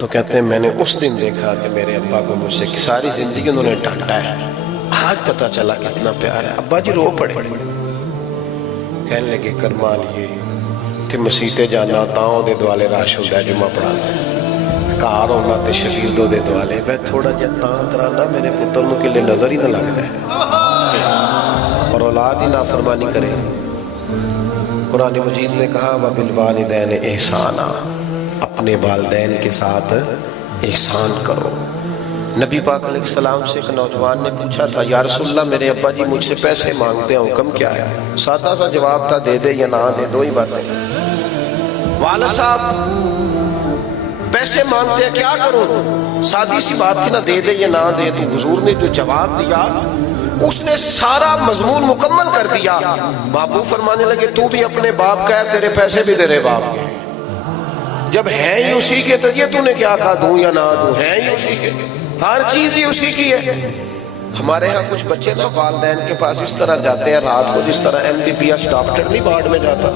تو کہتے ہیں میں نے اس دن دیکھا کہ میرے ابا کو مجھ سے ساری زندگی انہوں نے ڈانٹا ہے، آج پتا چلا کتنا پیار ہے۔ ابا جی رو پڑے، کہنے لگے کرمال یہ تے مسیتے جانا تاؤں دے دوالے راش ہوتا ہے جمعہ پڑھانا، کار ہونا تے شگیردوں دے دوالے، میں تھوڑا جا تاں ترانا میرے پتر نو کلے نظر ہی نہ لگتا ہے اور اولاد ہی نافرمانی کرے۔ قرآن مجید نے کہا وَبِالْوَالِدَيْنِ احسانا، اپنے والدین کے ساتھ احسان کرو۔ نبی پاک علیہ السلام سے ایک نوجوان نے پوچھا تھا یا رسول اللہ میرے ابا جی مجھ سے پیسے مانگتے ہیں، حکم کیا ہے؟ سادہ سا جواب تھا، دے دے یا نہ دے، دو ہی باتیں۔ والد صاحب پیسے مانگتے ہیں کیا کروں؟ سادی سی بات تھی نا، دے دے یا نہ دے۔ تو حضور نے جو جواب دیا اس نے سارا مضمون مکمل کر دیا۔ بابو فرمانے لگے تو بھی اپنے باپ کا ہے، تیرے پیسے بھی تیرے باپ کے، جب ہیں ہی اسی کے تو یہ تو نے کیا کہا دوں یا نہ دوں، ہیں ہی اسی کے، ہر چیز ہی اسی کی ہے۔ ہمارے ہاں کچھ بچے نا والدین کے پاس اس طرح جاتے ہیں رات کو جس طرح MBBS ڈاکٹر نہیں وارڈ میں جاتا،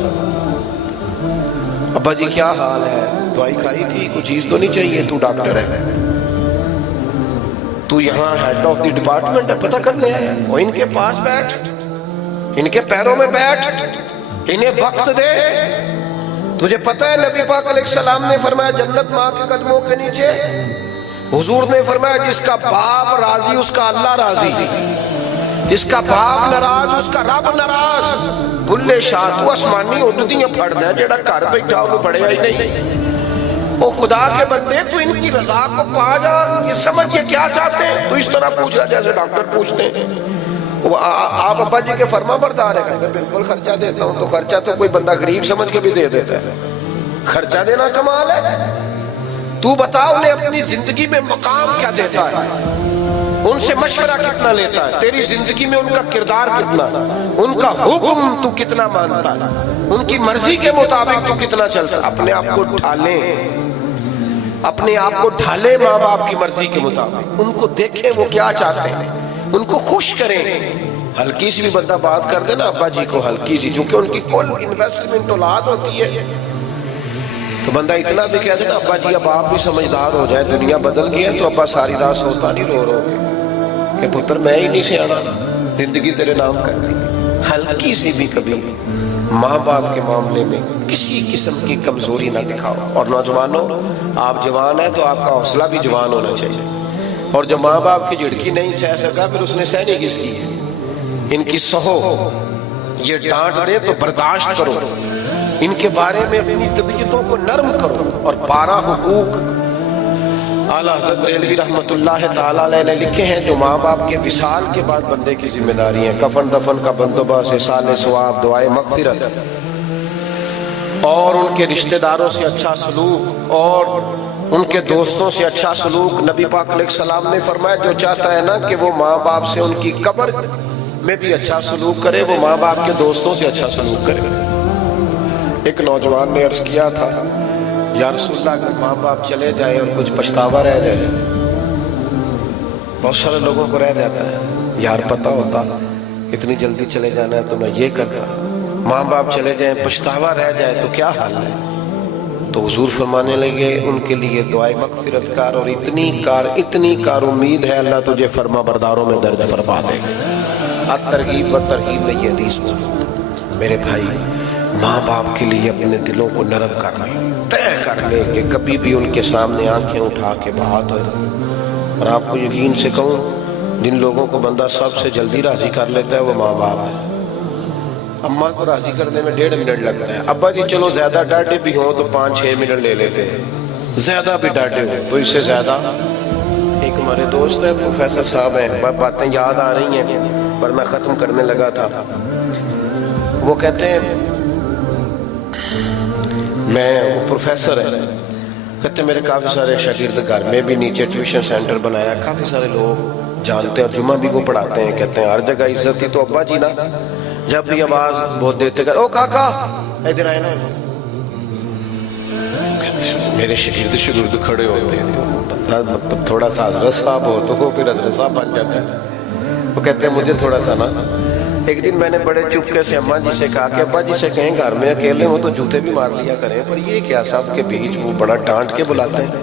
ابا جی کیا حال ہے، دوائی کھائی تھی، کوئی چیز تو نہیں چاہیے، تو ڈاکٹر ہے، تو یہاں ہیڈ آف دی ڈپارٹمنٹ ہے، پتہ کرنے آیا، وہ ان کے پاس بیٹھ، ان کے پیروں میں بیٹھ، انہیں وقت دے۔ تجھے پتہ ہے نبی پاک علیہ السلام نے فرمایا جنت ماں کے قدموں کے نیچے، حضور نے فرمایا جس کا باپ راضی اس کا اللہ راضی، جس کا باپ ناراض اس کا رب ناراض۔ بلے شاہ تو آسمانی اڈدیاں پھڑنا ہے، جڑا گھر بیٹھا انہوں پڑھیا ہی نہیں۔ او خدا کے بندے تو ان کی رضا کو پا جا، یہ سمجھ یہ کیا چاہتے ہیں، تو اس طرح پوچھ رہا جیسے ڈاکٹر پوچھتے ہیں آپ ابا جی کے فرما بردار ہے، کہتے ہیں بالکل خرچہ دیتا ہوں۔ تو خرچہ تو کوئی بندہ غریب سمجھ کے بھی دے دیتا ہے، خرچہ دینا کمال ہے۔ تو بتا انہیں اپنی زندگی میں مقام کیا دیتا ہے، ان سے مشورہ کتنا لیتا ہے، تیری زندگی میں ان کا کردار کتنا، ان کا حکم تو کتنا مانتا ہے، ان کی مرضی کے مطابق تو کتنا چلتا ہے۔ اپنے آپ کو ڈھالیں، اپنے آپ کو ڈھالیں ماں باپ کی مرضی کے مطابق، ان کو دیکھیں وہ کیا چاہتے ہیں، ان کو خوش کریں۔ ہلکی سی بھی بندہ بات کر دے نا ابا جی کو، ہلکی سی، چونکہ ان کی کل انویسٹمنٹ اولاد ہوتی ہے، تو بندہ اتنا بھی کہہ دے نا ابا جی اب آپ بھی سمجھدار ہو جائے، دنیا بدل گئی ہے، تو ابا ساری رات سوتا نہیں رو رو کے کہ پتر میں ہی نہیں سیانا، زندگی تیرے نام کر دی۔ ہلکی سی بھی کبھی ماں باپ کے معاملے میں کسی قسم کی کمزوری نہ دکھاؤ۔ اور نوجوانوں آپ جوان ہیں تو آپ کا حوصلہ بھی جوان ہونا چاہیے، اور جو ماں باپ کی جھڑکی نہیں سہ سکا پھر اس نے سہنی کس کی، ان کی سہو، یہ ڈانٹ دے تو برداشت کرو، ان کے بارے میں اپنی طبیعتوں کو نرم کرو۔ اور 12 حقوق اعلیٰ حضرت بریلوی رحمۃ اللہ تعالیٰ علیہ نے لکھے ہیں جو ماں باپ کے وصال کے بعد بندے کی ذمہ داری ہیں: کفن دفن کا بندوبست، احسان ثواب، دعائے مغفرت، اور ان کے رشتہ داروں سے اچھا سلوک، اور ان کے دوستوں سے اچھا سلوک۔ نبی پاک علیہ السلام نے فرمایا جو چاہتا ہے نا کہ وہ ماں باپ سے ان کی قبر میں بھی اچھا سلوک کرے، وہ ماں باپ کے دوستوں سے اچھا سلوک کرے۔ ایک نوجوان نے عرض کیا تھا یا رسول اللہ اگر ماں باپ چلے جائیں اور کچھ پچھتاوا رہ جائے، بہت سارے لوگوں کو رہ جاتا ہے یار پتہ ہوتا اتنی جلدی چلے جانا ہے تو میں یہ کرتا، ماں باپ چلے جائیں پچھتاوا رہ جائے تو کیا حال ہے؟ تو حضور فرمانے لگے ان کے لیے دعائے مغفرت کار، اور اتنی کار امید ہے اللہ تجھے فرما برداروں میں درج فرما دے گا۔ الترغیب و ترہیب میں یہ حدیث میرے بھائی ماں باپ کے لیے اپنے دلوں کو نرم کر لیں، طے کر لیں کہ کبھی بھی ان کے سامنے آنکھیں اٹھا کے بات ہو۔ اور آپ کو یقین سے کہوں جن لوگوں کو بندہ سب سے جلدی راضی کر لیتا ہے وہ ماں باپ ہے۔ اماں کو راضی کرنے میں 1.5 منٹ لگتا ہے، ابا جی چلو زیادہ ڈاٹے بھی ہوں تو 5-6 منٹ لے لیتے ہیں، زیادہ بھی ڈاٹے ہوں تو اس سے زیادہ۔ ایک ہمارے دوست ہے پروفیسر صاحب ہیں، باتیں یاد آ رہی ہیں پر میں ختم کرنے لگا تھا، وہ کہتے ہیں میں پروفیسر ہے، کہتے میرے کافی سارے شاگرد گھر میں بھی نیچے ٹیوشن سینٹر بنایا، کافی سارے لوگ جانتے ہیں اور جمعہ بھی وہ پڑھاتے ہیں، کہتے ہیں ہر جگہ عزت تھی تو ابا جی نا جب بھی آواز بہت دیتے او کاکا ادھر آئے نا، میرے شاگرد کھڑے ہوتے ہیں تو بندہ مطلب تھوڑا سا حضرت صاحب ہو تو وہ پھر حضرت صاحب بن جاتا ہے۔ وہ کہتے ہیں مجھے تھوڑا سا نا، ایک دن میں نے بڑے چپکے سے اماں جی سے کہا کہ ابا جی سے کہیں گھر میں اکیلے ہوں تو جوتے بھی مار لیا کریں، پر یہ کیا سب کے بیچ وہ بڑا ڈانٹ کے بلاتے ہیں۔